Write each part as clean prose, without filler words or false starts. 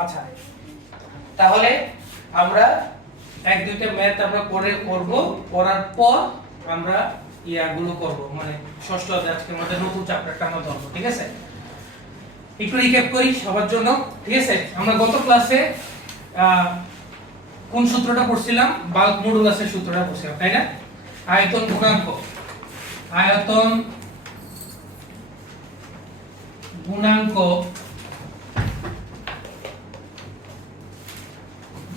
আচ্ছা, তাহলে আমরা এক দুইটা ম্যাথ আমরা করব, করার পর আমরা ইয়াগুলো করব, মানে ষষ্ঠ অধ্যায় আজকে আমাদের নতুন চ্যাপ্টারটা আমরা ধরব। ঠিক আছে, একটু রিক্যাপ করি সবার জন্য। ঠিক আছে, আমরা গত ক্লাসে কোন সূত্রটা পড়ছিলাম? বাল্ক মডুলাসের সূত্রটা পড়ছিলাম, তাই না? আয়তন গুণাঙ্ক, আয়তন গুণাঙ্ক,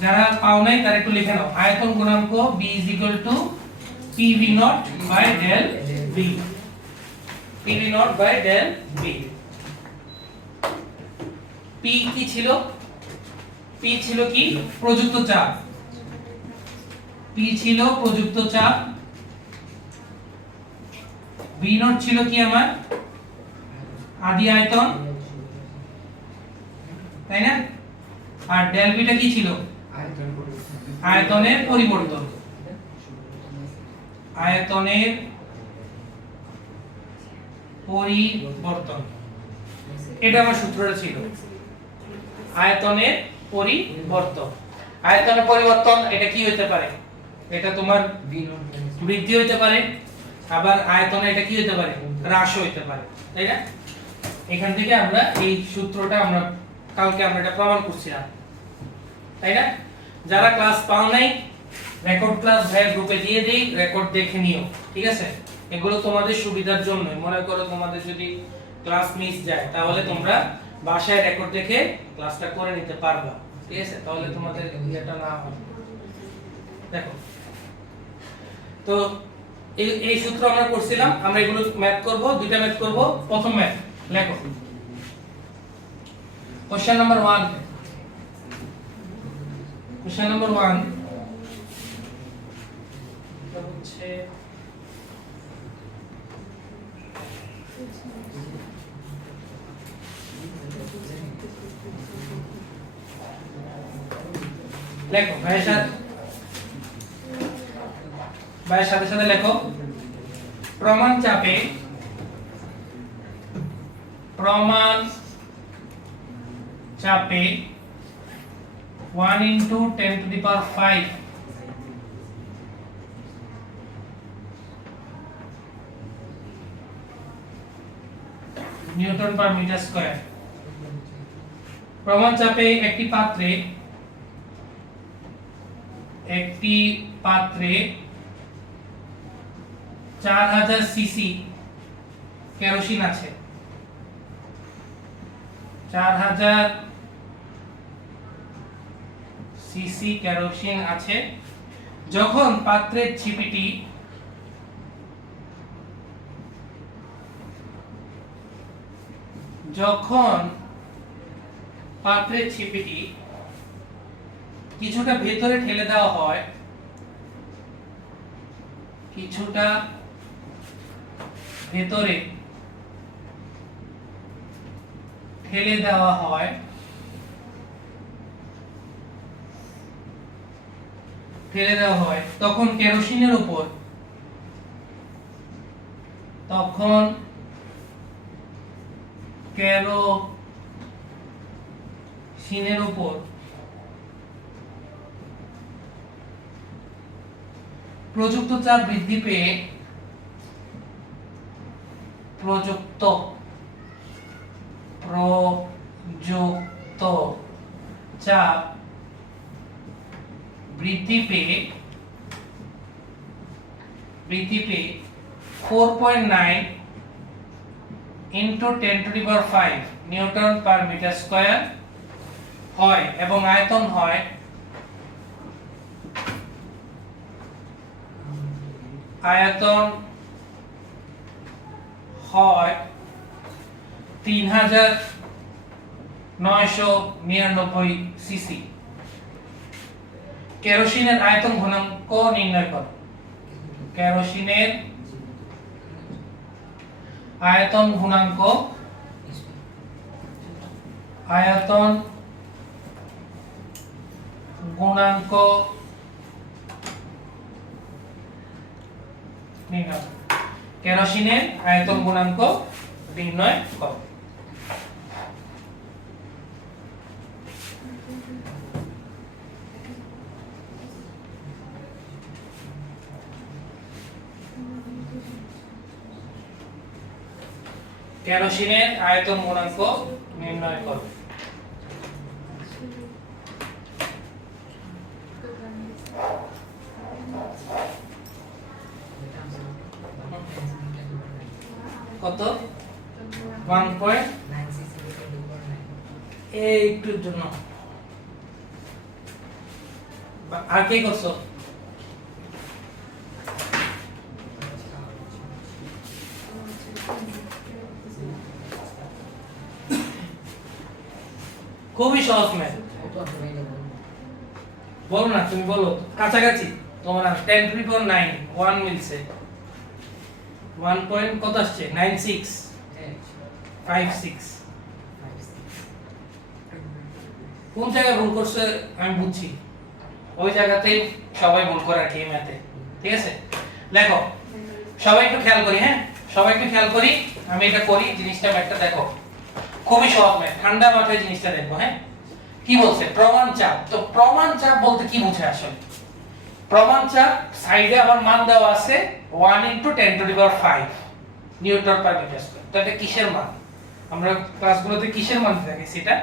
যারা পাও নাই তারা একটু লিখে নাও। আয়তন গুণাঙ্ক b = pv naught by del v, pv naught by del v। p কি ছিল? p ছিল কি? প্রযুক্ত চাপ। p ছিল প্রযুক্ত চাপ। v naught ছিল কি আমার? আদি আয়তন, তাই না? আর del v টা কি ছিল? আয়তনের পরিবর্তন। আয়তনের পরিবর্তন, এটা আমার সূত্রটা ছিল। আয়তনের পরিবর্তন, আয়তনের পরিবর্তন এটা কি হতে পারে? এটা তোমার বৃদ্ধি হতে পারে, আবার আয়তনে এটা কি হতে পারে? হ্রাস হতে পারে, তাই না? এখান থেকে আমরা এই সূত্রটা আমরা কালকে আমরা এটা প্রমাণ করছিলাম, তাই না? যারা ক্লাস পাও নাই, রেকর্ড ক্লাস ভাইয়ের গ্রুপে দিয়ে দেই, রেকর্ড দেখে নিও। ঠিক আছে, এগুলো তোমাদের সুবিধার জন্য। মনে করো তোমাদের যদি ক্লাস মিস যায়, তাহলে তোমরা বাসায় রেকর্ড দেখে ক্লাসটা করে নিতে পারবা। ঠিক আছে, তাহলে তোমাদের এটা না হয়। দেখো, তো এই সূত্র আমরা করছিলাম, আমরা এগুলো ম্যাথ করব, দুইটা ম্যাথ করব। প্রথম ম্যাথ লেখো, কোশ্চেন নাম্বার 1। কোশ্চেন নাম্বার 1 হচ্ছে লেখো, ভাইয়ের সাথে সাথে লেখো। প্রমাণ চাপে, প্রমাণ চাপে 1 × 10⁵ নিউটন পার মিটার স্কয়ার। প্রমাণ চাপে একটি পাত্রে 4000 সিসি কেরোসিন আছে। 4000 সিসি কেরোসিন আছে। যখন পাত্রের ছিপিটি কিছুটা ভেতরে ঠেলে দেওয়া হয়, কিছুটা ভেতরে ঠেলে দেওয়া হয়, তখন কেরোসিনের উপর প্রযুক্ত চাপ বৃদ্ধি পেয়ে প্রযুক্ত চাপ বৃদ্ধি পেয়ে 4.9 × 10⁵ নিউটন পার মিটার স্কয়ার হয় এবং আয়তন হয় 3999 সিসি। কেরোসিনের আয়তন গুণাঙ্ক নির্ণয় করো। কেরোসিনের আয়তন গুণাঙ্ক নির্ণয়। কেরোসিনের আয়তন গুণাঙ্ক নির্ণয় করো। কেরোসিনের আয়তন গুণাঙ্ক নির্ণয় করো। কত 1.9 একটুর জন্য আর কি করছো? খুবই সহজ ম্যাথ। বলো না, তুমি বলো কাছাকাছি। তোমার 10^9 1 মিলছে। 1 পয়েন্ট কত আসছে? 9656। কোন জায়গায় ভুল করছে আমি বুঝছি, ওই জায়গাতেই সবাই ভুল করে আর কি ম্যাথে। ঠিক আছে, দেখো সবাই একটু খেয়াল করি। হ্যাঁ, সবাই একটু খেয়াল করি। আমি এটা করি জিনিসটা, ম্যাথটা দেখো খুবই সহজ ম্যাথ, ঠান্ডা মাথায় জিনিসটা দেখবো। হ্যাঁ, কি বলছে? প্রমাণ চাপ। তো প্রমাণ চাপ বলতে কি বোঝায় আসলে? প্রমাণ চাপ সাইডে আবার মান দেওয়া আছে 1 × 10⁵ নিউটন পার মিটার স্কয়ার। তো এটা কিসের মান? আমরা ক্লাসগুলোতে কিসের মান দেখেছি? এটা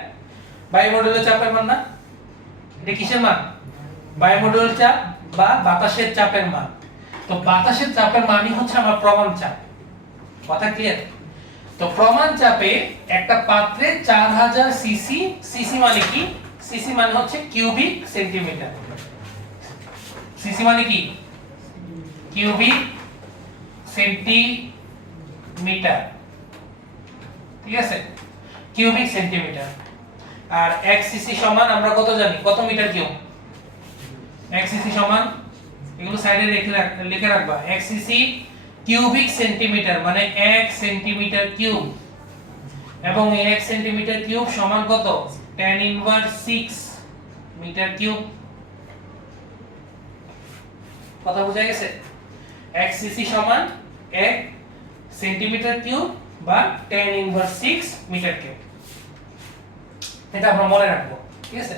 বায়ুমণ্ডলীয় চাপের মান না? এটা কিসের মান? বায়ুমণ্ডলীয় চাপ বা বাতাসের চাপের মান। তো বাতাসের চাপের মানই হচ্ছে আমার প্রমাণ চাপ। কথা ক্লিয়ার? তো প্রমাণ চাপে একটা পাত্রে 4000 সিসি, সিসি মানে কি? সিসি মানে হচ্ছে কিউবিক সেন্টিমিটার। সিসি মানে কি? Cubic centimetre. ঠিক আছে, কিউবিক সেন্টিমিটার। আর 1 সিসি সমান আমরা কত জানি? কত মিটার কিউব? 1 সিসি সমান, এগুলো সাইডে লিখে রাখবা। 1 সিসি কিউবিক সেন্টিমিটার মানে 1 সেন্টিমিটার কিউব। এবং এই 1 সেন্টিমিটার কিউব সমান কত? 10⁻6 মিটার কিউব। কথা বোঝা গেছে? 1 সিসি সমান 1 সেন্টিমিটার কিউব বা 10⁻6 মিটার কিউব। এটা আমরা মনে রাখবো। ঠিক আছে,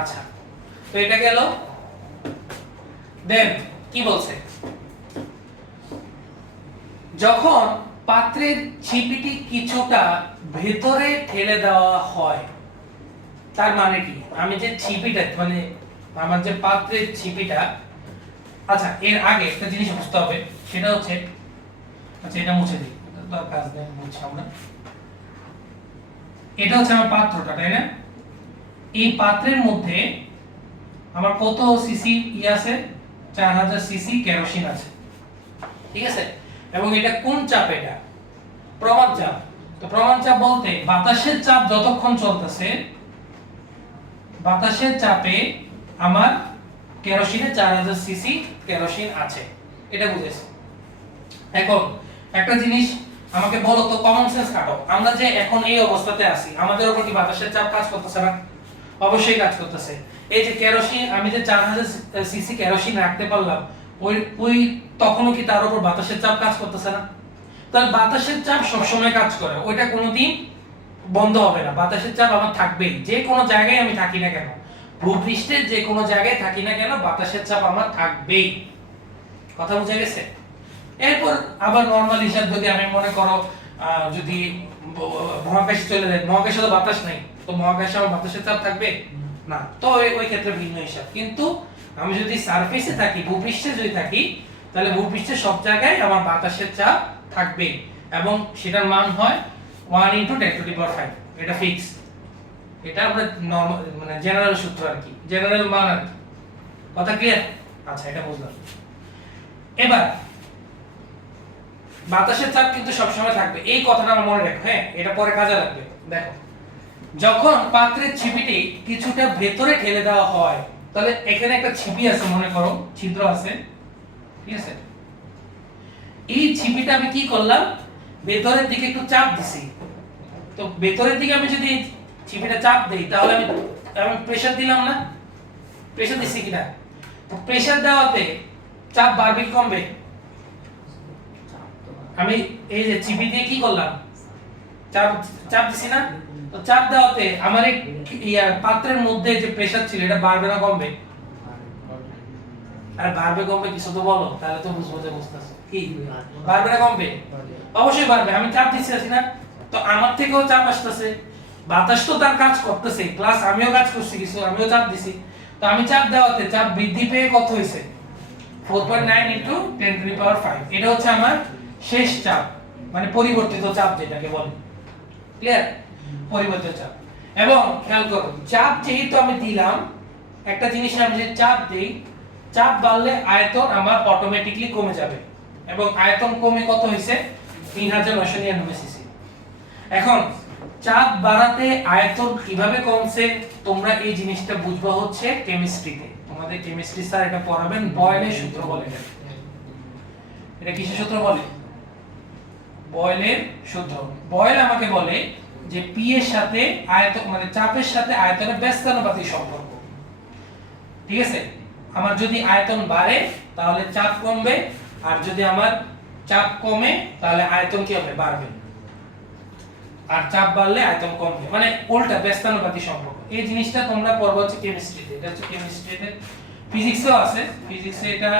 আচ্ছা তো এটা গেল। দেন কি বলছে? যখন পাত্রের ছিপিটি কিছুটা ভেতরে ঠেলে দেওয়া হয়, তার মানে কি? আমি যে ছিপিটা মানে আমার যে পাত্রের ছিপিটা, আচ্ছা এর আগে একটা জিনিস বুঝতে হবে, সেটা হচ্ছে, আচ্ছা এটা মুছে দিই, এটা কাজ নেই, মুছে আমরা। এটা হচ্ছে আমার পাত্রটা, তাই না? এই পাত্রের মধ্যে আমার কত সিসি আছে? 4000 সিসি কেরোসিন আছে। ঠিক আছে, এবং এটা কোন চাপ? এটা প্রমাণ চাপ। তো প্রমাণ চাপ বলতে বাতাসের চাপ যতক্ষণ চলতেছে, বাতাসের চাপে আমার কেরোসিনে 4000 সিসি কেরোসিন আছে, এটা বুঝেছি। এখন একটা জিনিস আমাকে বলো তো, কমন সেন্স কাটো, আমরা যে এখন এই অবস্থাতে আছি, আমাদের উপর কি বাতাসের চাপ কাজ করতেছে না? অবশ্যই কাজ করতেছে। এই যে কেরোসিন, আমি যে 4000 সিসি কেরোসিন রাখতে পারলাম, ওই তখনও কি তার উপর বাতাসের চাপ কাজ করতেছে না? তাহলে বাতাসের চাপ সবসময় কাজ করে, ওইটা কোনোদিন বন্ধ হবে না। বাতাসের চাপ আমার থাকবেই, যে কোনো জায়গায় আমি থাকি না কেন, ভূপৃষ্ঠের যে কোনো জায়গায় থাকি না কেন, বাতাসের চাপ আমার থাকবেই। কথা বুঝা গেছে? এরপর আবার নরমাল হিসাব যদি আমি মনে করো, যদি মহাকাশে চলে যায়, মহাকাশে তো বাতাস নেই, তো মহাকাশে আমার বাতাসের চাপ থাকবে না, তো ওই ক্ষেত্রে ভিন্ন হিসাব। কিন্তু আমি যদি সারফেসে থাকি, ভূপৃষ্ঠে যদি থাকি, তাহলে ভূপৃষ্ঠের সব জায়গায় আমার বাতাসের চাপ থাকবে, এবং সেটার মান হয় 1 × 10⁵। এটা ফিক্স, এটা আমরা নরমাল মানে জেনারেল সূত্র আর কি, জেনারেল মান আর কি। কথা ক্লিয়ার? আচ্ছা এটা বুঝলাম। এবার বাতাসের চাপ কিন্তু সবসময় থাকবে, এই কথাটা আমার মনে রাখো। হ্যাঁ, এটা পরে কাজে লাগবে। দেখো, যখন পাত্রের ছিপিটি কিছুটা ভেতরে ঠেলে দেওয়া হয়, তাহলে এখানে একটা ছিপি আছে, মনে করো ছিদ্র আছে, ঠিক আছে? এই ছিপিটা আমি কি করলাম? ভেতরের দিকে একটু চাপ দিছি। তো ভেতরের দিকে আমি যদি ছিপিটা চাপ দেই, তাহলে আমি প্রেসার দিলাম না? প্রেসার দিছি কিনা? তো প্রেসার দেওয়াতে চাপ বাড়বে কি কমবে? আমি এই যে চিপি দিয়ে কি করলাম? চাপ দিছি না? তো চাপ দেওয়াতে আমার এই পাত্রের মধ্যে যে প্রেসার ছিল এটা বাড়বে না কমবে? আর বাড়বে কমবে কিছু তো বলো, তাহলে তো বুঝবো যে বুঝতেছো কি বাড়বে না কমবে? অবশ্যই বাড়বে। আমি চাপ দিচ্ছি আছি না, তো আমার থেকেও চাপ আসতেছে, বাতাস তো তার কাজ করতেছে, প্লাস আমিও কাজ করছি কিছু, আমিও চাপ দিছি। তো আমি চাপ দেওয়াতে চাপ বৃদ্ধি পেয়ে কত হয়েছে? 4.9 ইনটু 10 টু দি পাওয়ার 5। এটা হচ্ছে আমার শেষ চাপ, মানে পরিবর্তিত চাপ যেটাকে বলে। ক্লিয়ার? পরিবর্তিত চাপ। এবং খেয়াল করো, চাপ যেহেতু আমি দিলাম, একটা জিনিস আমি যে চাপ দেই, চাপ বাড়লে আয়তন আমার অটোমেটিক্যালি কমে যাবে, এবং আয়তন কমে কত হইছে? 3999 সিসি। এখন চাপ বাড়াতে আয়তন কিভাবে কমছে তোমরা এই জিনিসটা বুঝবা হচ্ছে কেমিস্ট্রিতে। তোমাদের কেমিস্ট্রি স্যার এটা পড়াবেন, বয়েলের সূত্র বলে। এটা কিসের সূত্র বলে? বয়েলের সূত্র। বয়েল আমাকে বলে যে পি এর সাথে আয়তন, মানে চাপের সাথে আয়তনের ব্যস্তানুপাতিক সম্পর্ক। ঠিক আছে? আমার যদি আয়তন বাড়ে তাহলে চাপ কমবে, আর যদি আমার চাপ কমে তাহলে আয়তন কি হবে? বাড়বে। আর চাপ বাড়লে আয়তন কমবে, মানে উল্টা ব্যস্তানুপাতিক সম্পর্ক। এই জিনিসটা তোমরা পড়বা হচ্ছে কেমিস্ট্রিতে। এটা হচ্ছে কেমিস্ট্রিতে, ফিজিক্সেও আছে। ফিজিক্সে এটা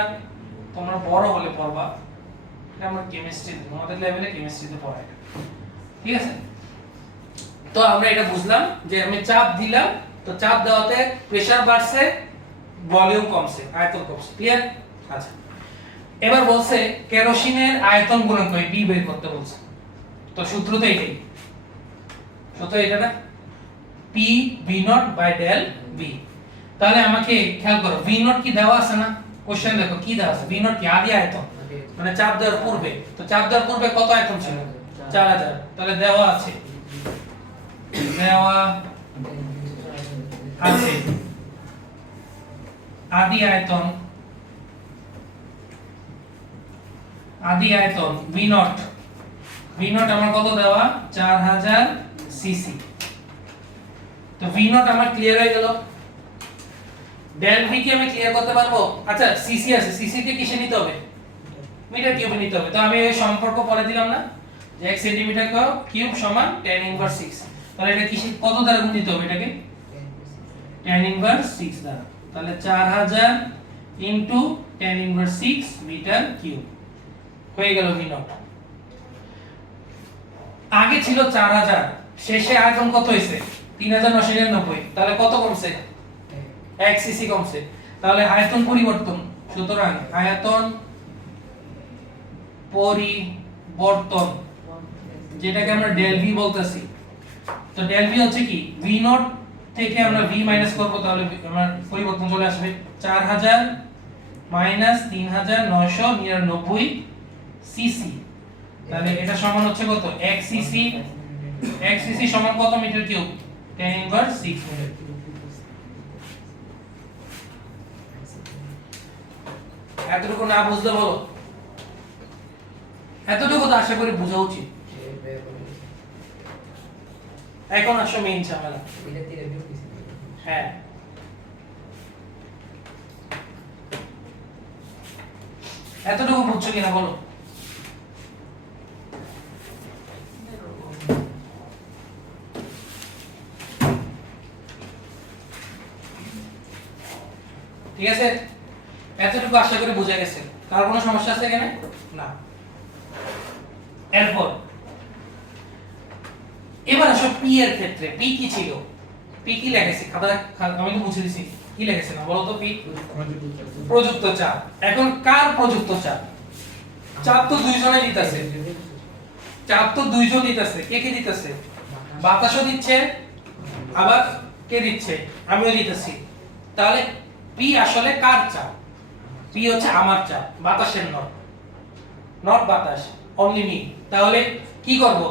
তোমরা বড় হলে পড়বা। এটা আমরা কেমিস্ট্রিতে, তোমাদের লেভেলে কেমিস্ট্রিতে পড়াই। ঠিক আছে? তো আমরা এটা বুঝলাম যে আমি চাপ দিলাম, তো চাপ দেওয়াতে প্রেসার বাড়ছে, ভলিউম কমছে, আয়তন কমছে। ক্লিয়ার? আচ্ছা, এবার বলছে কেরোসিনের আয়তন গুণাঙ্ক বি বের করতে বলছে। তো সূত্র তো এটাই, সূত্র এটা না, P V naught by del V. তাহলে আমাকে খেয়াল করো, ভি নট কি দেওয়া আছে না? কোশ্চেন দেখো কি দেওয়া আছে। ভি নট কি? আদি আয়তন, মানে চাপ দেওয়ার পূর্বে। তো চাপ দেওয়ার পূর্বে কত আয়তন ছিল? 4000। তাহলে দেওয়া আছে, দেওয়া আছে আদি আয়তন, আদি আয়তন ভি নট। ভি নট আমার কত দেওয়া? 4000 সিসি। তো ভি নট আমার ক্লিয়ার হয়ে গেল। ডেল ভি কি আমি ক্লিয়ার করতে পারবো? আচ্ছা, সিসি আছে, সিসি কে কিসে নিতে হবে? মিটার কিউবে নিতে হবে। তো আমি এই সম্পর্ক পড়ে দিলাম না, যে 1 সেন্টিমিটার কিউব সমান tan ইনভার্স 6। তাহলে এটা কিসে কত দ্বারা গুণ দিতে হবে এটাকে? tan ইনভার্স 6 দ্বারা। তাহলে 4000 into tan inverse 6 metre cube হয়ে গেল ভি নট। আগে ছিল 4000, শেষে আয়তন কত হইছে? 3999। তাহলে কত কমছে? 1 সিসি কমছে। তাহলে আয়তন পরিবর্তন, সুতরাং আয়তন পরিবর্তন, যেটাকে আমরা ডেল ভি বলতেছি। তো ডেল ভি হচ্ছে কি? ভি নট থেকে আমরা ভি মাইনাস করব, তাহলে আমার পরিবর্তন চলে আসবে 4000 মাইনাস 3999 সিসি। তাহলে এটা সমান হচ্ছে কত? 1 সিসি। 1 সিসি সমান কত metre cube? tan inverse 6 metre cube. এতটুকু না বুঝলে বলো? এতটুকু তো আশা করি বোঝা উচিত। এখন আসো মেইন ঝামেলা। হ্যাঁ, এতটুকু বুঝছো কিনা বলো? ঠিক আছে, এতটুকু আশা করি বোঝা গেছে। কার কোনো সমস্যা আছে এখানে? না। এরপর এবার আসো পি এর ক্ষেত্রে। পি কি ছিল? পি কি লেখেছি? খাতা আমি তো মুছে দিছি। কি লেখেছে না বলো তো? পি প্রযুক্ত চাপ। এখন কার প্রযুক্ত চাপ? চাপ তো দুইজনে দিতেছে, চাপ তো দুইজন দিতেছে। কে কে দিতেছে? বাতাসও দিচ্ছে, আবার কে দিচ্ছে? আমিও দিতেছি। তাহলে পি আসলে কার চাপ? পি হচ্ছে আমার চাপ, বাতাসের নট, নট বাতাস, অনলি মি। তাহলে কি করব?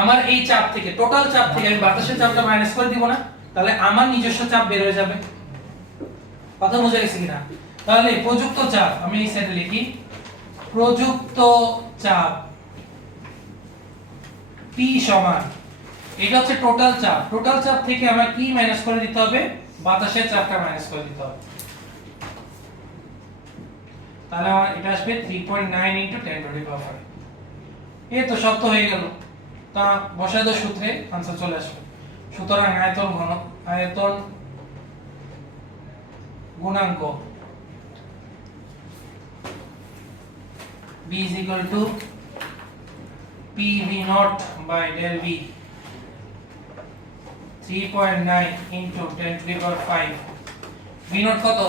আমার এই চাপ থেকে, টোটাল চাপ থেকে আমি বাতাসের চাপটা মাইনাস করে দিব না? তাহলে আমার নিজস্ব চাপ বের হয়ে যাবে। কথা বুঝা গেছে কিনা? তাহলে প্রযুক্ত চাপ আমি এই সাইডে লিখি, প্রযুক্ত চাপ পি সমান, এটা হচ্ছে টোটাল চাপ। টোটাল চাপ থেকে আমার কি মাইনাস করে দিতে হবে? বাতাসের চাপটা মাইনাস করে দিতে হবে। তাহলে আমার এটা আসবে 3.9 ইনটু 10 টু দি পাওয়ার 5। এই তো সব তো হয়ে গেল। তা বসায় দাও সূত্রে, आंसर চলে আসবে। সুতরাং আয়তন গুণাঙ্ক B is equal to PV naught by del V 3.9 into 10 to the power 5 V naught কত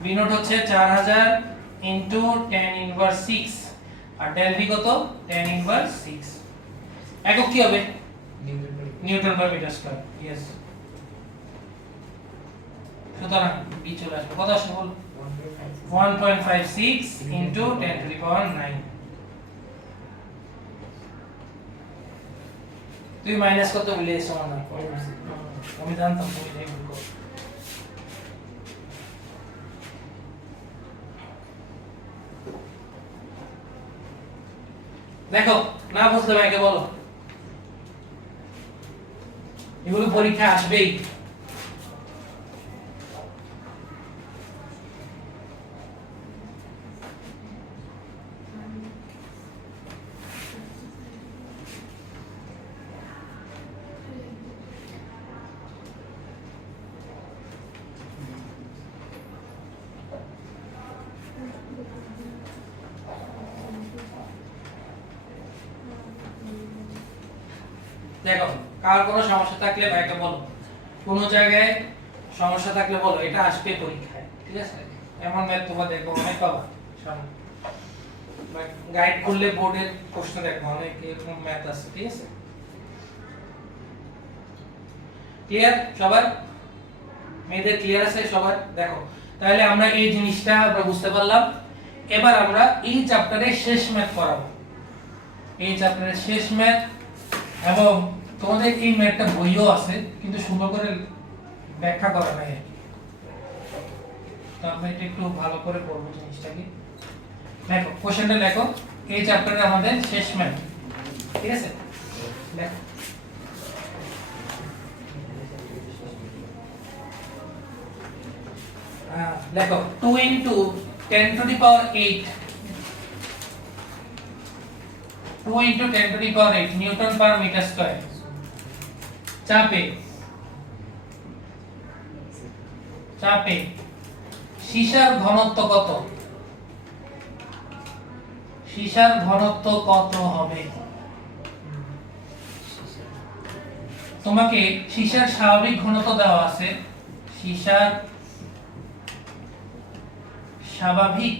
V naught হচ্ছে 4000 into 10 inverse 6 আর del V কত 10 inverse 6 একক কি হবে newton per metre square yes সুতরাং B চলে আসবে কত আসবে বল 1.56 into 10 to the power 9 তুই মাইনাস কত বলে সমান না আমি জানতাম তুমি এই ভুল করো দেখো না বুঝলে ভাইকে বলো এগুলো পরীক্ষা আসবেই দেখো কার কোনো সমস্যা থাকলে ভাইকে বলো কোন জায়গায় সমস্যা থাকলে বলো এটা আসবে পরীক্ষায় ঠিক আছে এমন ম্যাথ তোমার দেখো অনেক পাবা সামনে গাইড করলে বোর্ডের প্রশ্ন দেখো অনেক এরকম ম্যাথ আছে ঠিক আছে ক্লিয়ার সবার মেয়েদের ক্লিয়ার আছে সবার দেখো তাহলে আমরা এই জিনিসটা আমরা বুঝতে পারলাম এবার আমরা এই চ্যাপ্টারের শেষ ম্যাথ করাবো এই চ্যাপ্টারের শেষ ম্যাথ এবং তোমাদের এই ম্যাথটা বইও আছে কিন্তু সুন্দর করে ব্যাখ্যা করা নাই তো আমরা এটা একটু ভালো করে পড়বো জিনিসটাকে দেখো কোশ্চেনটা দেখো এই চ্যাপ্টারে আমাদের শেষ ম্যাথ ঠিক আছে দেখো দেখো 2 into 10 to the power 8 2 into 10 to the power 8 newton per metre square চাপে সীসার ঘনত্ব কত সীসার ঘনত্ব কত হবে তোমাকে সীসার স্বাভাবিক ঘনত্ব দেওয়া আছে সীসার স্বাভাবিক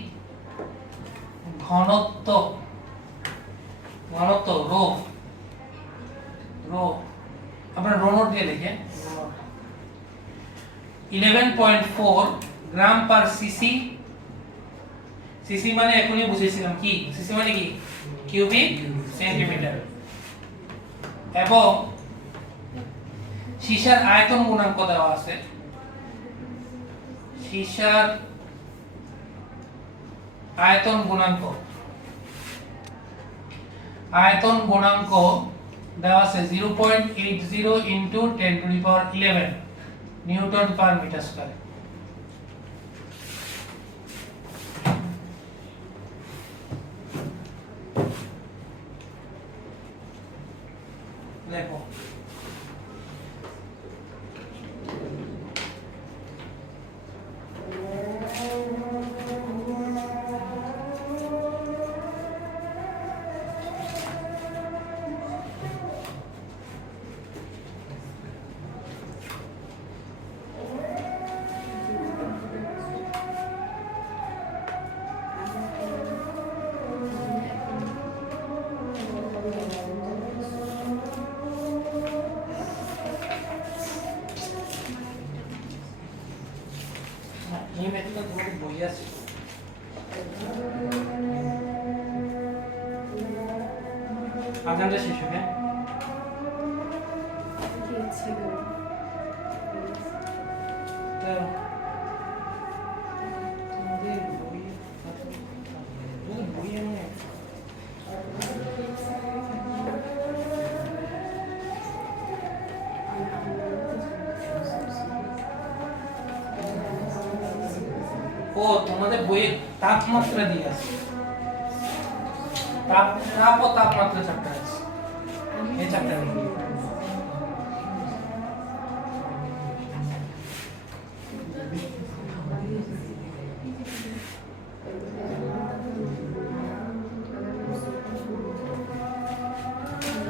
ঘনত্ব রো আমরা রো নোট দিয়ে লিখে 11.4 গ্রাম পার সিসি সিসি মানে এখনই বুঝেছিলাম কি সিসি মানে কি কিউবিক সেন্টিমিটার এবং সীসার আয়তন গুণাঙ্ক দেওয়া আছে সীসার আয়তন গুণাঙ্ক দেওয়া আছে 0.80 into 10 to the power 11 newton per metre square দেখো এই ম্যাথটা তোমাকে বই আছে আজানটা শেষ হবে কি ছিল তোমাদের বই আমি ও তোমাদের বইয়ে তাপমাত্রা দিয়ে আছে তাপ ও তাপমাত্রা চ্যাপ্টার আছে এই চ্যাপ্টারে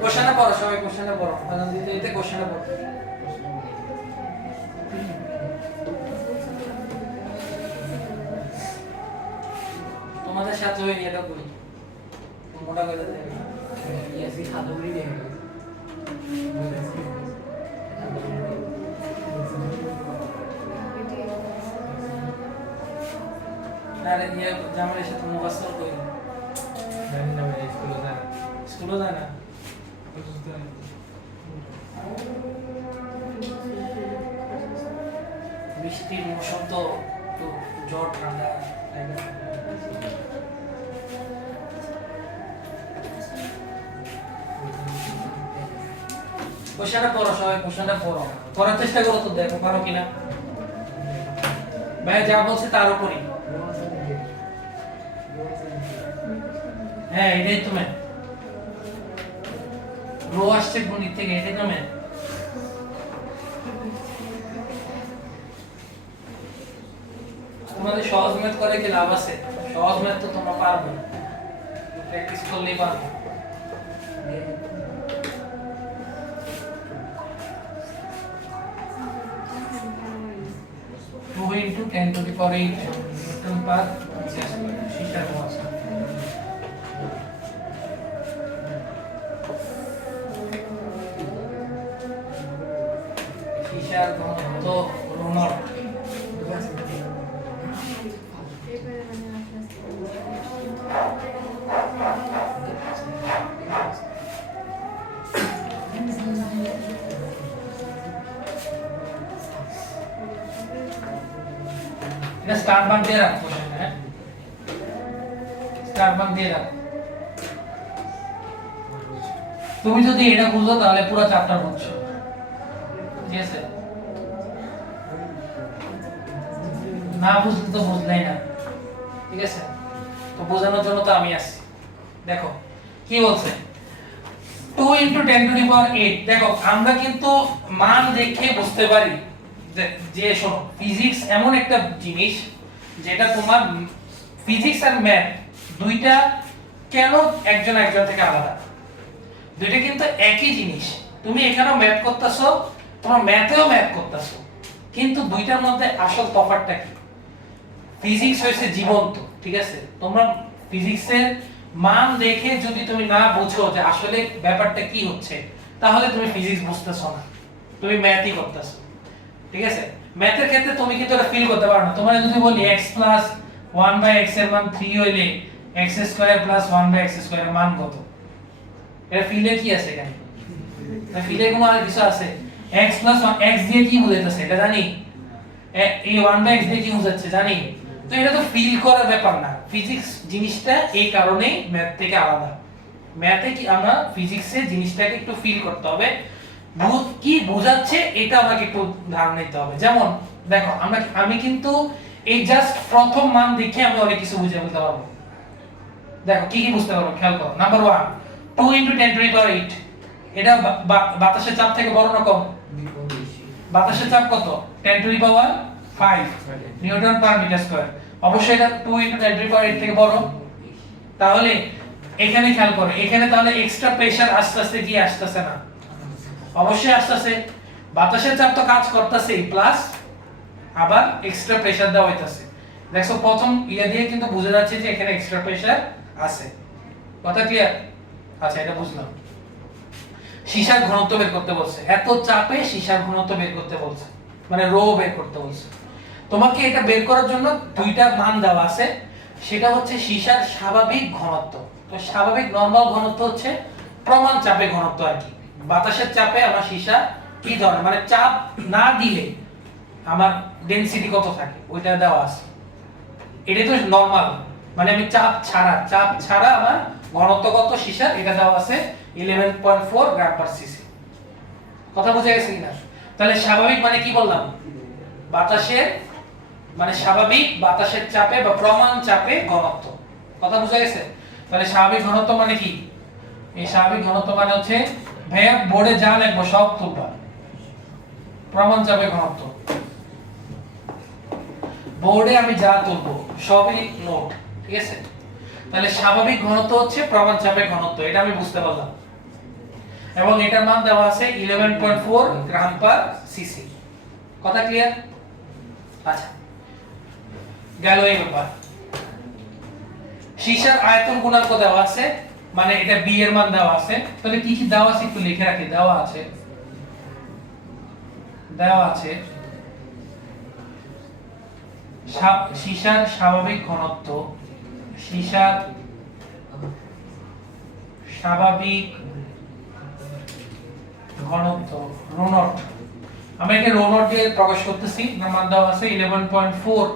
কোশ্চেনে পড়ো সবাই, কোশ্চেনে পড়ো, আজান দিতে দিতে কোশ্চেনে পড়ো। তোমাদের সাথে ওই এটা করি মোটা করে দেয় ইয়াসি খাদুরি দেয় আরে ইয়ে জামালের সাথে মুফাসসল করি জানি না ভাই স্কুলে যায় স্কুলে যায় না বৃষ্টির মৌসুম তো একটু জ্বর ঠান্ডা তাই না? কোশ্চেনটা পড়ো সবাই, কোশ্চেনটা পড়ো, পড়ার চেষ্টা করো তো, দেখো পারো কিনা। ভাই যা বলছে তার উপরই, হ্যাঁ এটাই তো ম্যাম, রো আসছে গণিত থেকে, এটাই তো ম্যাম। তোমাদের সহজ ম্যাথ করে কি লাভ আছে? সহজ ম্যাথ তো তোমরা পারবে, প্র্যাকটিস করলেই পারবে। Two into 10 to the power 8 newton per শিশার মাস। শিশার ঘনত্ব রো নট, এটা স্টার বান দিয়ে রাখ কোশ্চেন, হ্যাঁ স্টার বান দিয়ে রাখ। তুমি যদি এটা বুঝো তাহলে পুরো চ্যাপ্টার বুঝছো, ঠিক আছে? না বুঝলে তো বুঝলাই না, ঠিক আছে? তো বোঝানোর জন্য তো আমি আসছি। দেখো কি বলছে, 2 into 10 to the power 8। দেখো আমরা কিন্তু মান দেখে বুঝতে পারি যে শোনো, ফিজিক্স এমন একটা জিনিস যেটা তোমার ফিজিক্স আর ম্যাথ দুইটা কেন একজন একজন থেকে আলাদা, দুইটা কিন্তু একই জিনিস। তুমি এখানেও ম্যাথ করতেছো, তোমার ম্যাথেও ম্যাথ করতেছো, কিন্তু দুইটার মধ্যে আসল তফাৎটা কি? ফিজিক্স হচ্ছে জীবন্ত, ঠিক আছে? তোমরা ফিজিক্সের মান দেখে যদি তুমি না বুঝো যে আসলে ব্যাপারটা কি হচ্ছে, তাহলে তুমি ফিজিক্স বুঝতেছো না, তুমি ম্যাথই করতেছো, ঠিক আছে? ম্যাথের ক্ষেত্রে তুমি কিন্তু এটা ফিল করতে পারো না। তোমার যদি বলি x প্লাস 1/x এর মান 3 হইলে x square plus 1/x square এর মান কত? এটা ফিলে কি আছে এখানে? না ফিলে কোনো আর কিছু আছে? x প্লাস 1 x দিয়ে কি বোঝাইতেছে এটা জানি, এই 1/x দিয়ে কি বোঝাচ্ছে জানি। তো এটা তো ফিল করার ব্যাপার না। ফিজিক্স জিনিসটা এই কারণেই ম্যাথ থেকে আলাদা। ম্যাথে কি আমরা ফিজিক্সে জিনিসটাকে একটু ফিল করতে হবে, কি বোঝাচ্ছে এটা আমাকে একটু ধারণা নিতে হবে। যেমন দেখো আমি কিন্তু এই জাস্ট প্রথম মান দেখে আমি অনেক কিছু বুঝে বলতে পারবো। দেখো কি কি বুঝতে পারবো, খেয়াল করো। Number 1, 2 into 10 to the power 8। এটা বাতাসের চাপ থেকে বড় না কম? বাতাসের চাপ কত? 10 to the power 5 newton per metre square. অবশ্যই এটা 2 into 10 to the power 8 থেকে বড়। তাহলে এখানে খেয়াল করো, এখানে তাহলে এক্সট্রা প্রেসার আস্তে আস্তে কি আসতেছে না? অবশ্যই আসতেছে। বাতাসের চাপ তো কাজ করতেছে প্লাস আবার এক্সট্রা প্রেসার দেওয়া হইতাছে। দেখো প্রথম ইয়া দিয়ে কিন্তু বুঝা যাচ্ছে যে এখানে এক্সট্রা প্রেসার আছে। কথা ক্লিয়ার? আচ্ছা এটা বুঝলাম। সীসার ঘনত্ব বের করতে বলছে, এত চাপে সীসার ঘনত্ব বের করতে বলছে, মানে রো বের করতে বলছে। তোমাকে এটা বের করার জন্য দুইটা মান দেওয়া আছে, সেটা হচ্ছে সীসার স্বাভাবিক ঘনত্ব। তো স্বাভাবিক নরমাল ঘনত্ব হচ্ছে প্রমাণ চাপে ঘনত্ব আর কি। বাতাসের চাপে আমার সীসা কি ধরনের, মানে চাপ না দিলে আমার ডেনসিটি কত থাকে ওইটা দেওয়া আছে। এটা তো নরমাল, মানে আমি চাপ ছাড়া আমার ঘনত্ব কত সীসার এটা দেওয়া আছে 11.4 গ্রাম পার সিসি। কথা বুঝা গেছে কিনা? তাহলে স্বাভাবিক মানে কি বললাম? বাতাসের মানে স্বাভাবিক বাতাসের চাপে বা প্রমাণ চাপে ঘনত্ব। কথা বুঝা গেছে? তাহলে স্বাভাবিক ঘনত্ব মানে কি? এই স্বাভাবিক ঘনত্ব মানে হচ্ছে ভাইয়া বোর্ডে যা লিখবো সব তুলবা। প্রমাণ চাপে ঘনত্ব বোর্ডে আমি যা তুলবো সবই নোট, ঠিক আছে? তাহলে স্বাভাবিক ঘনত্ব হচ্ছে প্রমাণ চাপের ঘনত্ব, এটা আমি বুঝতে পারলাম। এবং এটার মান দেওয়া আছে 11.4 গ্রাম পার সিসি। কথা ক্লিয়ার? আচ্ছা, গেল এই ব্যাপার। সীসার আয়তন গুণাঙ্ক দেওয়া আছে, মানে এটা বি এর মান দেওয়া আছে। তাহলে কি কি দেওয়া আছে একটু লিখে রাখি। দেওয়া আছে সীসার স্বাভাবিক ঘনত্ব, সীসার স্বাভাবিক ঘনত্ব রো নট, আমরা একে রো নট দিয়ে প্রকাশ করতেছি। মান দেওয়া আছে 11.4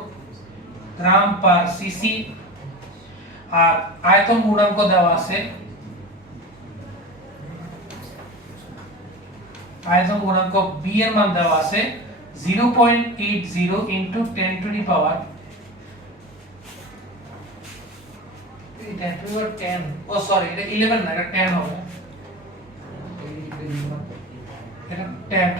গ্রাম পার সিসি। আর আয়তন গুণাঙ্ক দেওয়া আছে, আয়তন গুণাঙ্ক বি এর মান দেওয়া আছে 0.80 into 10 to the power 10, ও সরি এটা 11 না, এটা 10 হবে, এটা 10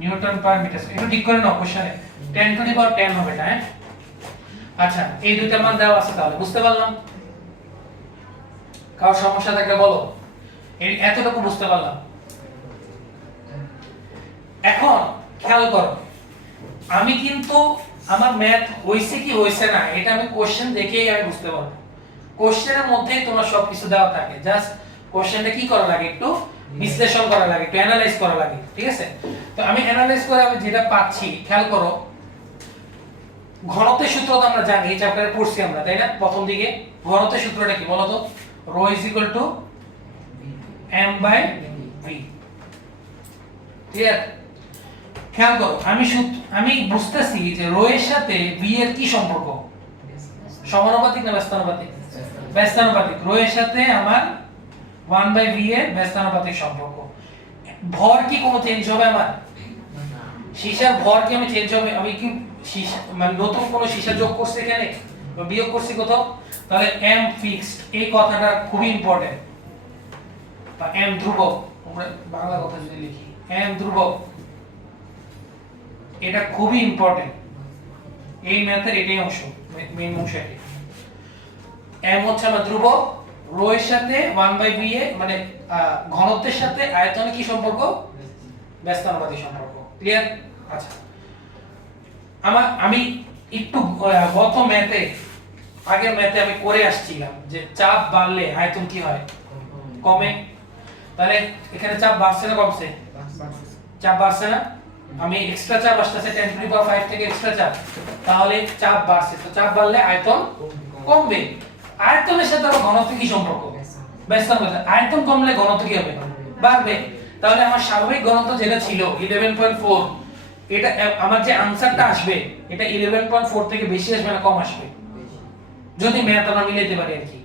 নিউটন পার মিটার। এটা ঠিক করে নাও কোশ্চেনে 10 to the power 10 হবে এটা, হ্যাঁ। আচ্ছা, এই দুইটা মান দেওয়া আছে, তাহলে বুঝতে পারলাম। কারো সমস্যা থাকলে বলো। এই এতটুকু বুঝতে পারলাম। এখন খেয়াল করো, আমি কিন্তু আমার ম্যাথ হইছে কি হইছে না এটা আমি কোশ্চেন দেখেই আমি বুঝতে পারবো। কোশ্চেনের মধ্যেই তোমার সবকিছু দেওয়া থাকে, জাস্ট কোশ্চেনটা কি করা লাগে, একটু বিশ্লেষণ করা লাগে, একটু অ্যানালাইজ করা লাগে, ঠিক আছে? তো আমি অ্যানালাইজ করে আমি যেটা পাচ্ছি, খেয়াল করো, ঘনত্বের সূত্র তো আমরা জানি, এই চ্যাপ্টারে পড়ছি আমরা, তাই না? প্রথম দিকে ঘনত্বের সূত্রটা কি বলো তো? Rho is equal to m by v। Clear? খেয়াল করো, আমি বুঝতেছি যে রো এর সাথে v এর কি সম্পর্ক, সমানুপাতিক না ব্যস্তানুপাতিক? ব্যস্তানুপাতিক। রো এর সাথে আমার 1 বাই v এর ব্যস্তানুপাতিক সম্পর্ক। ভর কি কোনো চেঞ্জ হবে আমার? সীসার ভর কি আমি চেঞ্জ হবে? আমি কি মানে নতুন কোনো সীসা যোগ করছি এখানে বা বিয়োগ করছি কোথাও? তাহলে m ফিক্সড, এই কথাটা খুবই ইম্পর্টেন্ট। বা m ধ্রুবক, আমরা বাংলা কথা যদি লিখি m ধ্রুবক, এটা খুবই ইম্পর্টেন্ট। এই ম্যাথের এটাই অংশ, মেইন অংশ এটাই। m হচ্ছে আমার ধ্রুবক, রো এর সাথে 1 বাই v এ মানে ঘনত্বের সাথে আয়তনের কি সম্পর্ক? ব্যস্তানুপাতিক সম্পর্ক। ক্লিয়ার? আচ্ছা, আমি একটু গত ম্যাথে, আগের ম্যাথে আমি করে আসছিলাম যে চাপ বাড়লে আয়তন কি হয়? কমে। তাহলে এখানে চাপ বাড়ছে না কমছে? চাপ বাড়ছে না? আমি এক্সট্রা চাপ আসতেছে 10 টু দি পাওয়ার 5 থেকে এক্সট্রা চাপ, তাহলে চাপ বাড়ছে। তো চাপ বাড়লে আয়তন কমবে। আয়তনের সাথে আবার ঘনত্ব কি সম্পর্ক? ব্যস্তানুপাতিক। আয়তন কমলে ঘনত্ব কি হবে? বাড়বে। তাহলে আমার স্বাভাবিক ঘনত্ব যেটা ছিল 11.4, এটা আমার যে আনসারটা আসবে এটা 11.4 থেকে বেশি আসবে না কম আসবে? যদি ম্যাথ আমরা মিলাইতে পারি আর কি।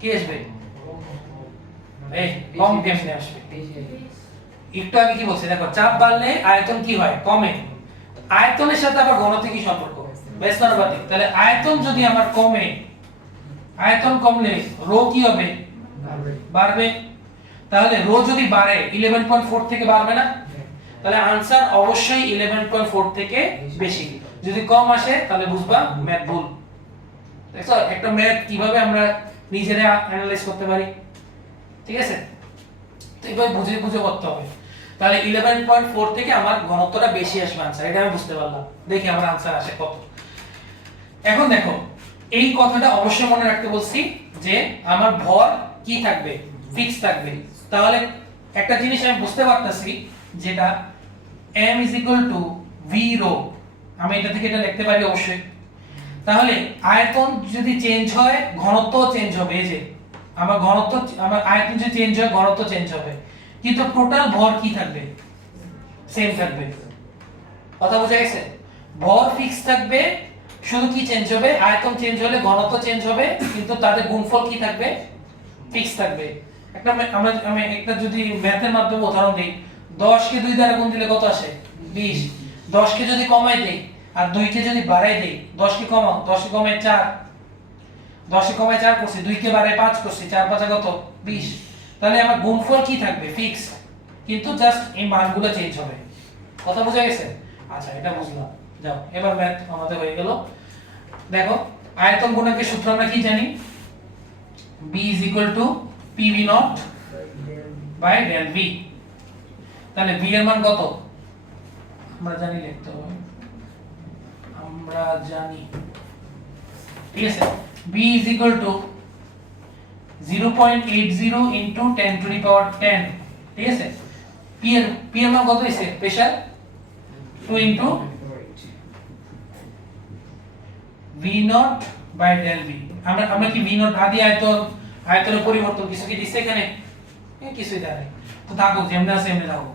কি আসবে? এই কম কেমনে আসবে? একটু আগে কি বলছি দেখো, চাপ বাড়লে আয়তন কি হয়? কমে। আয়তনের সাথে আবার ঘনত্ব কি সম্পর্ক? ব্যস্তানুপাতিক। তাহলে আয়তন যদি আমার কমে, আয়তন কমলে রো কি হবে? বাড়বে। তাহলে রো যদি বাড়ে 11.4 থেকে বাড়বে না? তাহলে আনসার অবশ্যই 11.4 থেকে বেশি। যদি কম আসে তাহলে বুঝবা ম্যাথ ভুল। দেখছো একটা ম্যাথ কিভাবে আমরা নিজেরা অ্যানালাইজ করতে পারি, ঠিক আছে? তো এইভাবে বুঝে বুঝে করতে হবে। তাহলে 11.4 থেকে আমার ঘনত্বটা বেশি আসবে আনসার, এটা আমি বুঝতে পারলাম। দেখি আমার আনসার আসে কত। এখন দেখো, এই কথাটা অবশ্যই মনে রাখতে বলছি যে আমার ভর কি থাকবে? ফিক্স থাকবে। তাহলে একটা জিনিস আমি বুঝতে পারতাছি যেটা m v রো, আমি এটা থেকে এটা লিখতে পারি অবশ্যই। তাহলে আয়তন যদি চেঞ্জ হয় ঘনত্ব চেঞ্জ হবে। এই যে আমার ঘনত্ব, আমার আয়তন যদি চেঞ্জ হয় ঘনত্ব চেঞ্জ হবে, কিন্তু টোটাল ভর কি থাকবে? সেম থাকবে। কথা বোঝা গেছে? ভর ফিক্স থাকবে, শুধু কি চেঞ্জ হবে? আয়তন চেঞ্জ হলে ঘনত্ব চেঞ্জ হবে, কিন্তু তাদের গুণফল কি থাকবে? ফিক্স থাকবে। আমি একটা যদি ম্যাথের মাধ্যমে উদাহরণ দিই, 10 কে 2 দ্বারা গুণ দিলে কত আসে? 20। 10 কে যদি কমাই দেই আর 2 কে যদি বাড়াই দেই, 10 কে কমাও, 10 কে কমাই 4, 10 কে কমাই 4 করছি, 2 কে বাড়াই 5 করছি, 4 5 কত? 20। তাহলে আমার গুণফল কি থাকবে? ফিক্স, কিন্তু জাস্ট এই মানগুলো চেঞ্জ হবে। কথা বোঝা গেছে? আচ্ছা, এটা বুঝলাম। যাও, এবার ম্যাথ আমাদের হয়ে গেল। দেখো, আয়তন গুণকের সূত্র আমরা কি জানি? b = pv0 by del V. তাহলে ভি এর মান কত আমরা জানি, লিখতে হবে আমরা জানি, ঠিক আছে। b is equal to 0.80 into 10 to the power 10, ঠিক আছে। p এর মান কত হইছে pressure 2 into v naught by del v। আমরা কি v naught আদি আয়তনের পরিবর্তন কিছু কি দিছে এখানে? কিছুই দেয় নাই, তো থাকো যেমন আছে এমনি থাকো।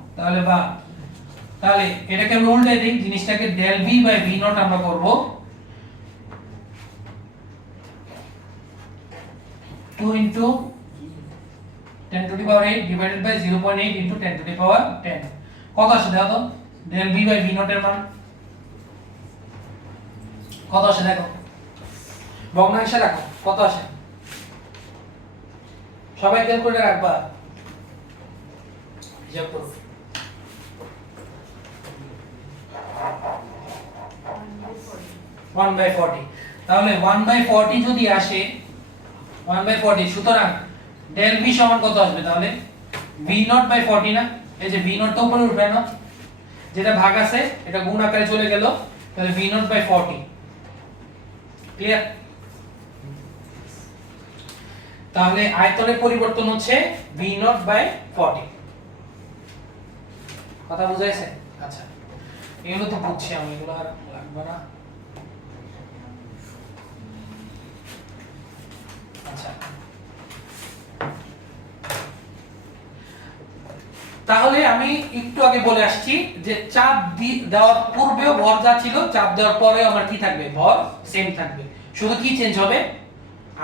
তাহলে এটাকে আমরা উল্টে দেই, জিনিসটাকে del v by v naught আমরা করব 2 into 10 to the power 8 divided by 0.8 into 10 to the power 10। কত আসে দেখো তো, del v by v naught এর মান কত আসে দেখো, ভগ্নাংশে রাখো কত আসে, সবাই ক্যালকুলেটর রাখবা, হিসাব করো। 1/40, তাহলে 1/40 যদি আসে 1/40, সুতরাং del v সমান কত আসবে তাহলে v naught by 40 না, এই যে v naught তো উপরে উঠবে না, যেটা ভাগ আছে এটা গুণ আকারে চলে গেল, তাহলে v naught by 40, ক্লিয়ার। তাহলে আয়তনের পরিবর্তন হচ্ছে v naught by 40, কথা বুঝাইছে? আচ্ছা, এগুলো তো বুঝছি আমি, এগুলো আর লাগবে না। আচ্ছা, তাহলে আমি একটু আগে বলে আসছি যে চাপ দেওয়ার পূর্বেও ভর যা ছিল, চাপ দেওয়ার পরেও আমার কি থাকবে, ভর সেম থাকবে, শুধু কি চেঞ্জ হবে,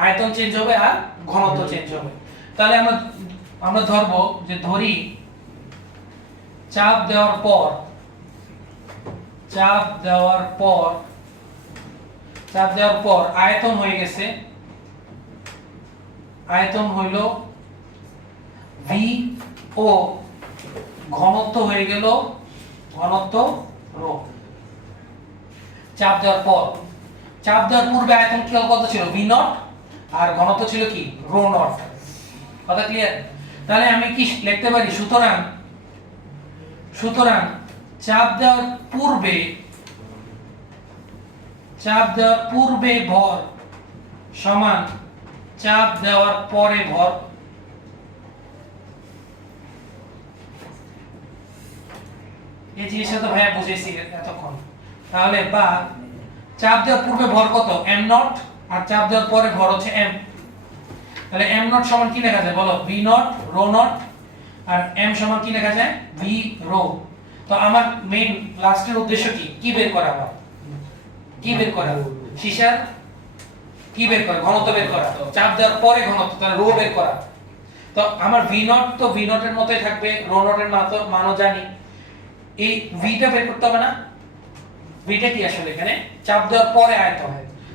আয়তন চেঞ্জ হবে আর ঘনত্ব চেঞ্জ হবে। তাহলে আমরা ধরবো যে ধরি চাপ দেওয়ার পর আয়তন হয়ে গেছে, আয়তন হইল ভি ও ঘনত্ব হয়ে গেল ঘনত্ব রো। চাপ দেওয়ার পূর্বে আয়তন কত ছিল, ভি নট, আর ঘনত্ব ছিল কি, রো নট, কথা ক্লিয়ার। তাহলে আমি কি লিখতে পারি, সুতরাং চাপ দেওয়ার পূর্বে ভর সমান চাপ দেওয়ার পরে ভর, এই জিনিসটা তো ভাইয়া বুঝেছি এতক্ষণ। তাহলে বা চাপ দেওয়ার পূর্বে ভর কত, m নট, আর চাপ দেওয়ার পরে ভর হচ্ছে m। তাহলে m নট সমান কি লেখা যায় বলো, v নট রো নট, আর m সমান কি লেখা যায়, v রো। তো আমার মেইন লাস্টের উদ্দেশ্য কি বের করা, আবার কি বের করা, সীসার কি বের করা, ঘনত্ব বের করা, চাপ দেওয়ার পরে ঘনত্ব, তাহলে রো বের করা। তো আমার v নট তো v নট এর মতই থাকবে, রো নট এর মানও জানি, এই ভিটা বের করতে হবে না, ভিটা কি আসলে এখানে চাপ দেওয়ার পরে আয়তন।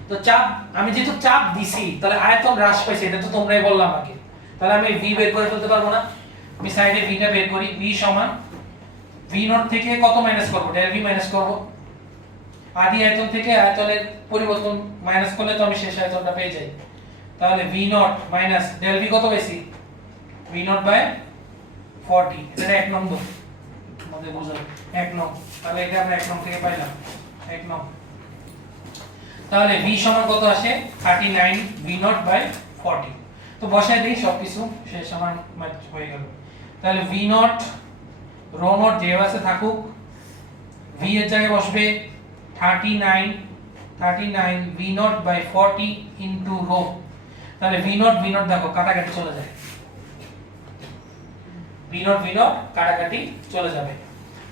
তো চাপ, আমি যেহেতু চাপ দিছি তাহলে আয়তন হ্রাস পাইছে, এটা তো তোমরাই বললাম আমাকে, তাহলে আমি ভি বের করে ফেলতে পারবো না। আমি সাইডে ভিটা বের করি, ভি সমান ভি নট থেকে কত মাইনাস করব, ডেল ভি মাইনাস করব, আদি আয়তন থেকে আয়তনের পরিবর্তন মাইনাস করলে তো আমি শেষ আয়তনটা পেয়ে যাই। তাহলে V naught minus del V কত বেশি, ভি নট বাই 40, এটা এক নম্বর আমাদের বুঝালো, এক নম্বর। তাহলে এটা আমরা এক নম্বর থেকে পাইলাম, এক নম্বর। তাহলে v সমান কত আসে, 39 v নট বাই 40। তো বসায় দেই সবকিছু, শেষ আমার ম্যাচ হয়ে গেল। তাহলে v নট রো নট যে আছে থাকুক, v এর জায়গায় বসবে 39 v naught by 40 into rho. তাহলে v নট দেখো কাটাকাটি চলে যায়, v নট কাটাকাটি চলে যাবে।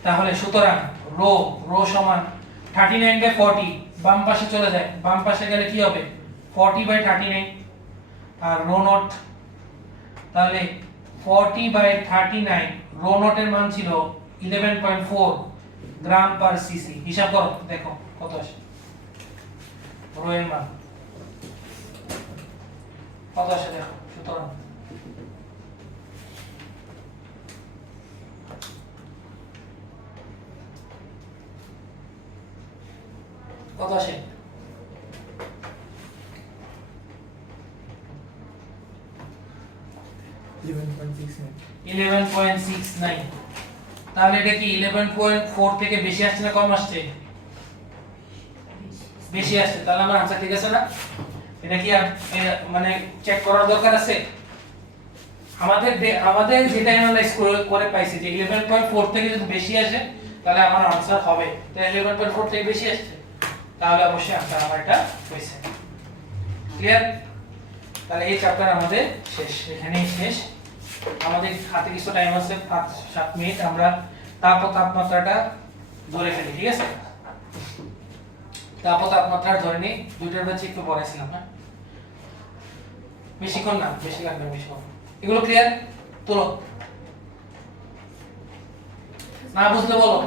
তাহলে সুতরাং রো সমান 39 বাই 40, বাম পাশে চলে যায়, বাম পাশে গেলে কি হবে, 40 বাই 39, আর রো নট, তাহলে 40 বাই 39, রো নটের মান ছিল 11.4 গ্রাম পার সিসি। হিসাব করো দেখো কত আসে, রো এর মান কত আসে দেখো, সুতরাং কত আসে, 0.80 11.69 11.69 তাহলে এটা কি 11.4 থেকে বেশি আসছে না কম আসছে বেশি আসছে তাহলে আমার আনসার ঠিক আছে না এটা কি মানে চেক করার দরকার আছে আমাদের যেটা অ্যানালাইজ করে পাইছি যে 11.4 থেকে যদি বেশি আসে তাহলে আমার আনসার হবে তো 11.4 থেকে বেশি আসছে তাহলে অবশ্যই আনসার আমার এটা হইছে ক্লিয়ার তাহলে এই চ্যাপ্টার আমাদের শেষ এখানেই শেষ আমাদের হাতে কিছু টাইম আছে 5-7 মিনিট আমরা তাপ ও তাপমাত্রাটা ধরে ফেলি ঠিক আছে তাপ ও তাপমাত্রা ধরে নিই দুইটার ব্যাচে একটু পড়াইছিলাম হ্যাঁ বেশিক্ষণ না বেশি লাগবে বেশিক্ষণ এগুলো ক্লিয়ার তোলো না বুঝলে বলো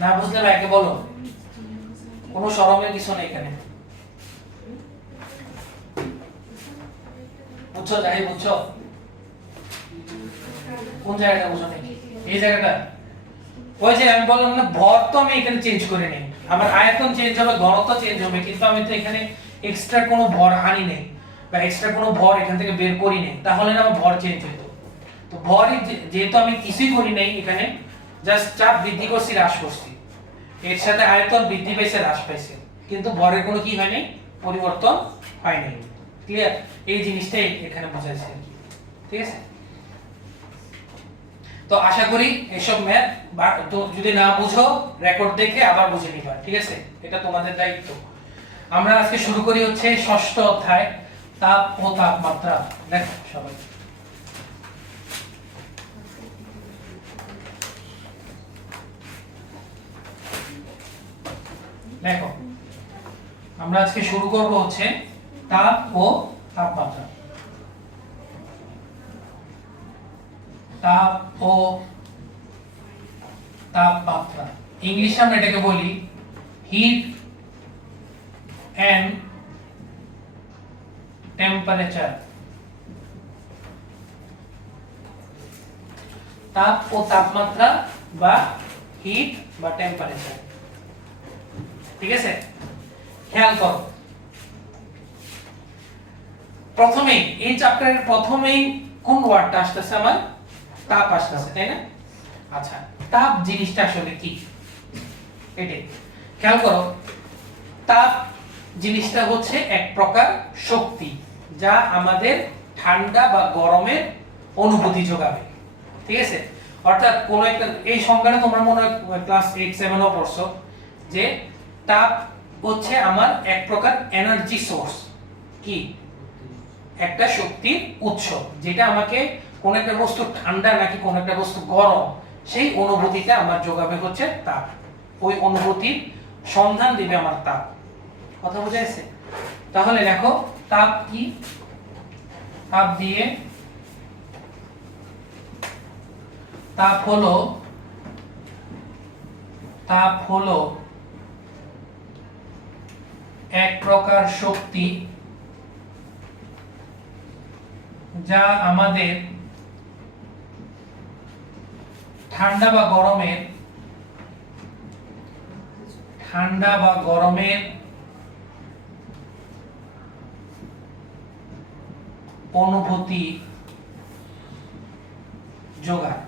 না বুঝলে ভাইকে বলো কোনো শরমের কিছু নেই এখানে বুঝছো যাই বুঝছো কোন জায়গাটা বুঝো নাকি এই জায়গাটা ওই যে আমি বললাম না ভর তো আমি এখানে চেঞ্জ করে নেই আমার আয়তন চেঞ্জ হবে ঘনত্ব চেঞ্জ হবে কিন্তু আমি তো এখানে এক্সট্রা কোনো ভর আনি নেই বা এক্সট্রা কোনো ভর এখান থেকে বের করি নেই তাহলে না আমার ভর চেঞ্জ হতো তো ভরই যেহেতু আমি কিছুই করি নাই এখানে জাস্ট চাপ বৃদ্ধি করছি হ্রাস করছি এর সাথে আয়তন বৃদ্ধি পাইছে হ্রাস পাইছে কিন্তু ভরের কোনো কি হয়নি পরিবর্তন হয়নি ক্লিয়ার এই জিনিসটাই এখানে বোঝাইছে ঠিক আছে তো আশা করি এসব ম্যাথ যদি না বুঝো রেকর্ড দেখে আবার বুঝে নিবা ঠিক আছে এটা তোমাদের দায়িত্ব আমরা আজকে শুরু করি হচ্ছে ষষ্ঠ অধ্যায় তাপ ও তাপমাত্রা দেখো সবাই দেখো আমরা আজকে শুরু করব হচ্ছে তাপ ও তাপমাত্রা তাপ ও তাপমাত্রা ইংলিশে আমরা এটাকে বলি হিট এন্ড টেম্পারেচার তাপ ও তাপমাত্রা বা হিট বা টেম্পারেচার ঠিক আছে খেয়াল করো প্রথমে এই চ্যাপ্টারের প্রথমেই কোন ওয়ার্ডটা আসতেছে আমার তাপ আসতেছে তাই না আচ্ছা তাপ জিনিসটা আসলে কি এটাই খেয়াল করো তাপ জিনিসটা হচ্ছে এক প্রকার শক্তি যা আমাদের ঠান্ডা বা গরমের অনুভূতি যোগাবে ঠিক আছে অর্থাৎ কোন একটা এই সংজ্ঞাটা তোমরা মনে হয় ক্লাস 8-7 এও পড়ছো যে তাপ হচ্ছে আমার এক প্রকার এনার্জি সোর্স কি একটা শক্তির উৎস যেটা আমাকে কোন একটা বস্তু ঠান্ডা নাকি কোন একটা বস্তু গরম সেই অনুভূতিটা আমার যোগাবে হচ্ছে তাপ ওই অনুভূতির সন্ধান দিবে আমার তাপ কথা বোঝা যাচ্ছে তাহলে দেখো তাপ কি তাপ দিয়ে তাপ হলো এক প্রকার শক্তি যা আমাদের ঠান্ডা বা গরমের অনুভূতি যোগায়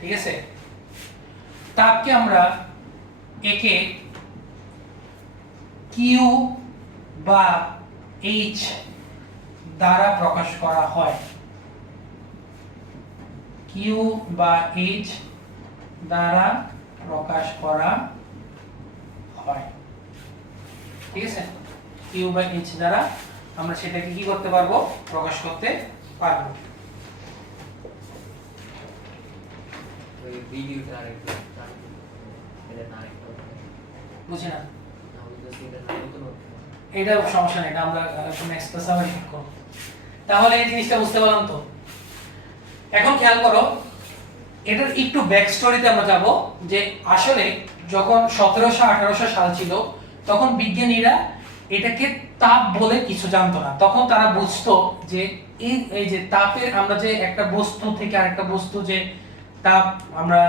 ঠিক আছে তাপকে আমরা একে কিউ বা এইচ দ্বারা প্রকাশ করা হয় কিউ বা এইচ দ্বারা প্রকাশ করা হয় ঠিক আছে কিউ বা এইচ দ্বারা আমরা সেটাকে কি করতে পারবো প্রকাশ করতে পারবো বুঝি না এটা সমস্যা নেই এটা আমরা নেক্সট ক্লাসে আবার ঠিক করব তাহলে এই জিনিসটা বুঝতে পারলাম তো এখন খেয়াল করো এটার একটু ব্যাক স্টোরিতে আমরা যাব যে আসলে যখন 1700-1800 সাল ছিল তখন বিজ্ঞানীরা এটাকে তাপ বলে কিছু জানতো না। তখন তারা বুঝতো যে এই যে তাপের, আমরা যে একটা বস্তু থেকে আরেকটা বস্তু যে তাপ আমরা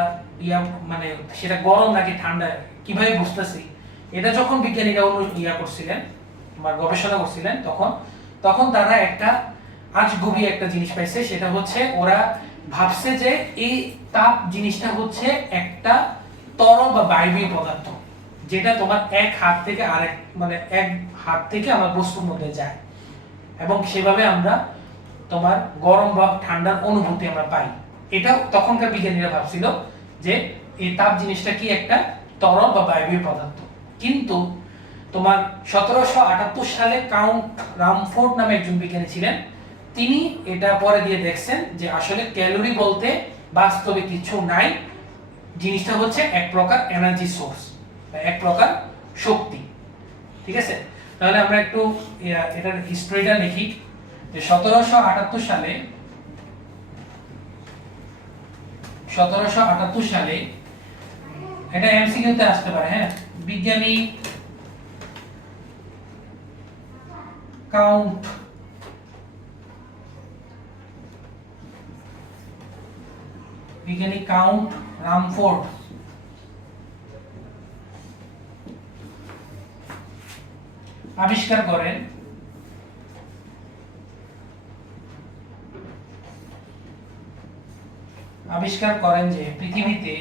মানে সেটা গরম নাকি ঠান্ডা কিভাবে বুঝতেছি, এটা যখন বিজ্ঞানীরা করছিলেন, গবেষণা করছিলেন, তখন তারা একটা আজগুবি একটা জিনিস পাইছে। সেটা হচ্ছে ওরা ভাবছে যে এই তাপ জিনিসটা হচ্ছে একটা তরল বা বায়বীয় পদার্থ, যেটা তোমার এক হাত থেকে আরেক, মানে এক হাত থেকে আমার বস্তুর মধ্যে যায় এবং সেভাবে আমরা তোমার গরম বা ঠান্ডার অনুভূতি আমরা পাই। এটা তখনকার বিজ্ঞানীরা ভাবছিল যে এই তাপ জিনিসটা কি একটা তরল বা বায়বীয় পদার্থ। কিন্তু তোমার 1778 সালে কাউন্ট রামফোর্ড নামে একজন বিজ্ঞানী ছিলেন, তিনি এটা পরে দিয়ে দেখছেন যে আসলে ক্যালোরি বলতে বাস্তবে কিছু নাই, জিনিসটা হচ্ছে এক প্রকার এনার্জি সোর্স, এক প্রকার শক্তি। ঠিক আছে, তাহলে আমরা একটু এটার হিস্ট্রিটা দেখি যে 1778 সালে এটা এমসিকিউতে আসতে পারে। হ্যাঁ, বিজ্ঞানী কাউন্ট রামফোর্ড আবিষ্কার করেন যে পৃথিবীতে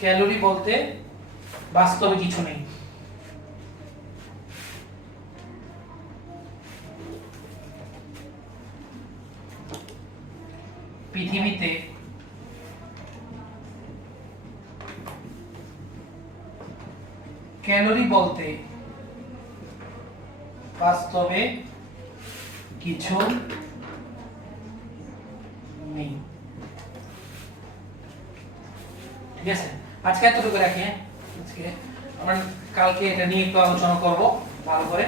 ক্যালোরি বলতে বাস্তবে কিছু নেই। পৃথিবীতে ক্যালোরি বলতে বাস্তবে কিছু নেই। ঠিক আছে, আজকে এতটুকু রাখি। আজকে আমরা কালকে এটা নিয়ে একটু আলোচনা করব ভালো করে।